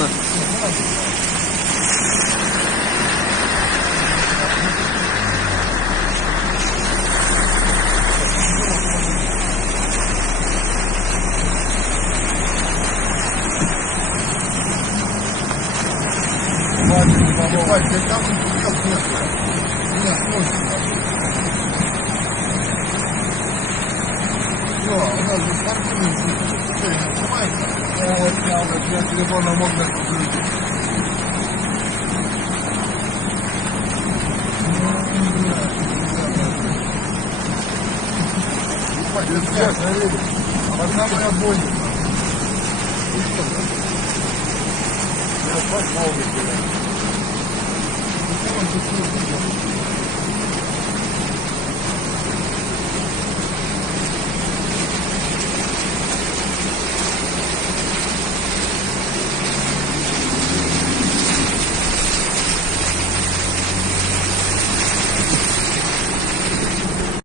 Ладно. Ебать, я там сидел просто. Меня сложно. Все, у нас же спортивный не нажимается. Я вот снял, я телефона можно подключить. Ебать, я сейчас наверное. Одна моя боль. Я пошел, блядь.